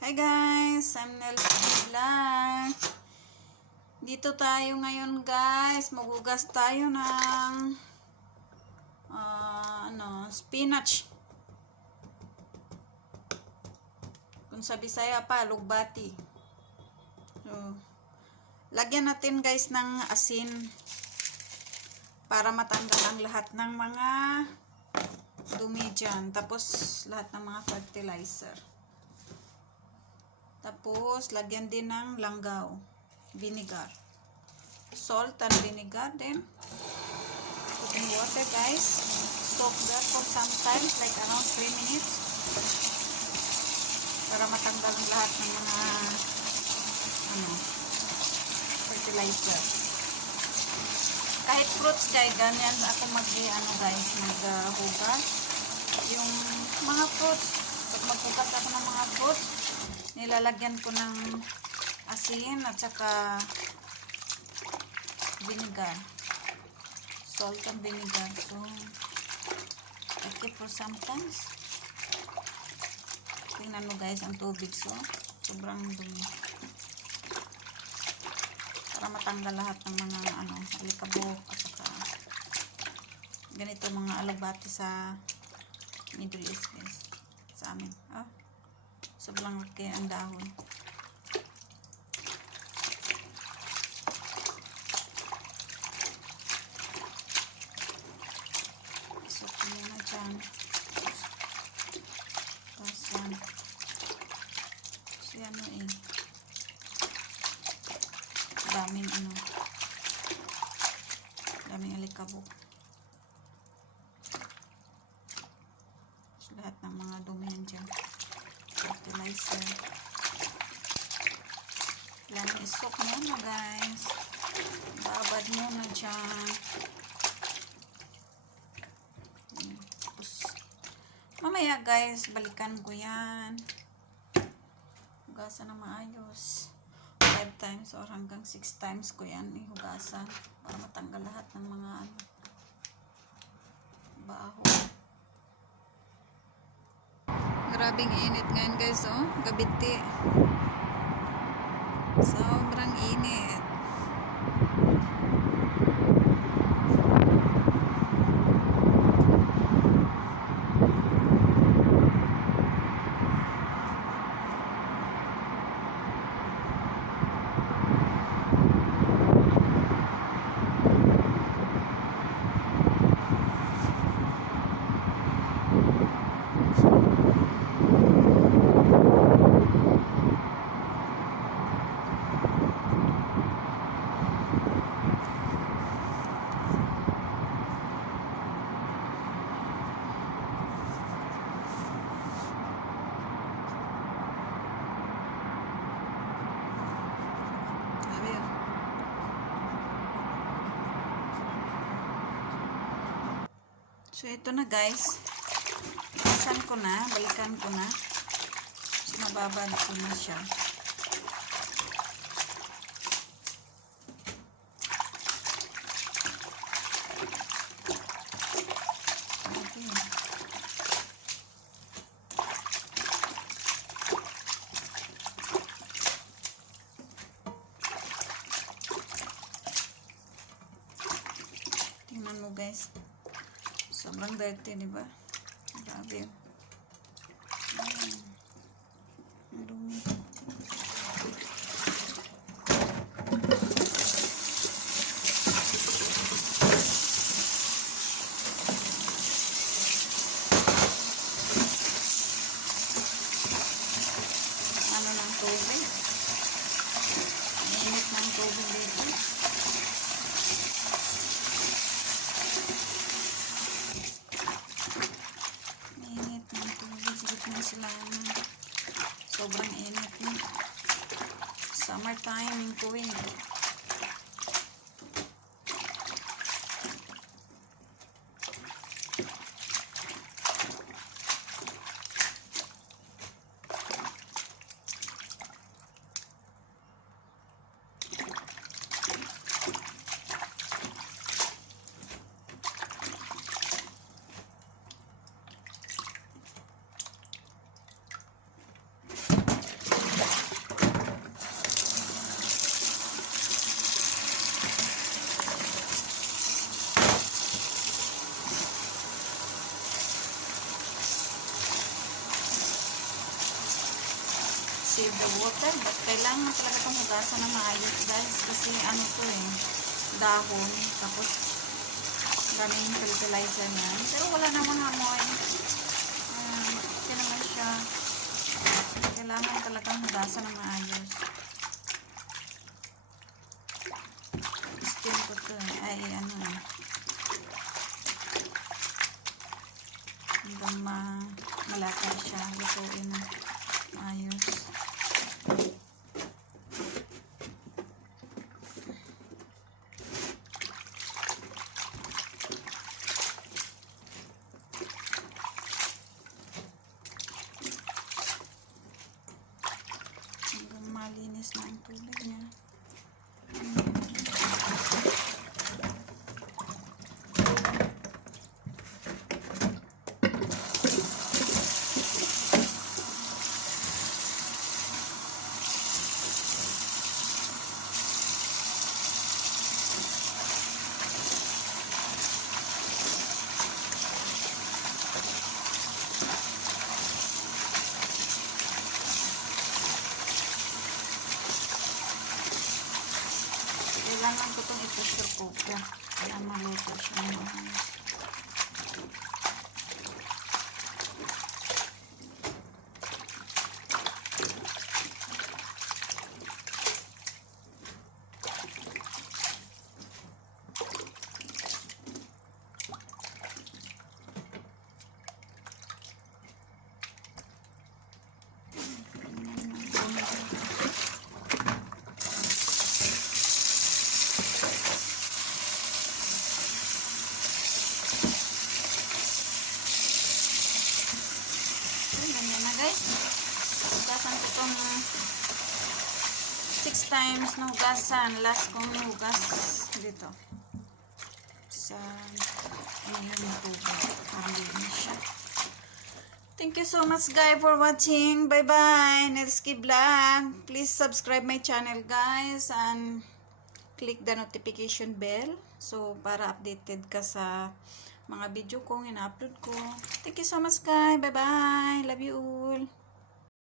Hi guys, I'm Nelson Vlog. Dito tayo ngayon guys, magugas tayo ng spinach. Kung sa Bisaya pa, lugbati. So, lagyan natin guys ng asin para matanggal ang lahat ng mga dumi dyan. Tapos lahat ng mga fertilizer. Tapos, lagyan din ng langgaw, vinegar, salt and vinegar. Then, put in water guys. Soak that for some time, like around 3 minutes. Para matanggal ang lahat ng mga fertilizer. Kahit fruits guys, ganyan ako maghugas. Yung mga fruits, pag maghugas ako ng mga fruits, nilalagyan ko ng asin at saka vinegar, salt and vinegar. So I keep for sometimes. Tingnan mo guys ang tubig, so sobrang dumi, para matanggal lahat ng mga alikabok at saka ganito mga alagbati sa Middle East guys, sa amin. Sobrang laki ang dahon. Isok ko muna dyan. Tapos yan. So yan daming alikabok. So, lahat ng mga dumi yan dyan. Fertilizer. Kailangan isok muna guys. Babad muna dyan. Tapos, mamaya guys, balikan ko yan. Hugasan na maayos. 5 times or hanggang 6 times ko yan ihugasan para matanggal lahat ng mga baho. Grabing init ngayon guys, gabiti. Sobrang init. So, ito na guys. Balikan ko na. So, mababad ko na siya. Tingnan mo guys. Sobrang dirty, di ba? Grabe. Ang dumi. Ng tubig. Init ng tubig dito. Sobrang init na. Summertime in Kuwait. save the water. But kailangan talaga itong hugasan na maayos guys. Kasi ano to eh, dahon. Tapos daming fertilizer na. Pero wala namang amoy. Okay naman siya. Kailangan talagang hugasan na maayos. Steam ko to eh. Ay ano eh. Hanggang malata siya. Lutuin na maayos. Hanggang malinis na ang tubig niya. Kailangan ko itong i-pressure cooker kaya maluto siya ng maayos. Guys, hugasan ko itong 6 times na hugasan. Last kong hugas dito sa yung tubig. Parang linis siya. Thank you so much guys for watching. Bye bye. Nerski Vlog. Please subscribe my channel guys and click the notification bell. So para updated ka sa mga video kong ina-upload ko. Thank you so much guys. Bye bye. Love you all.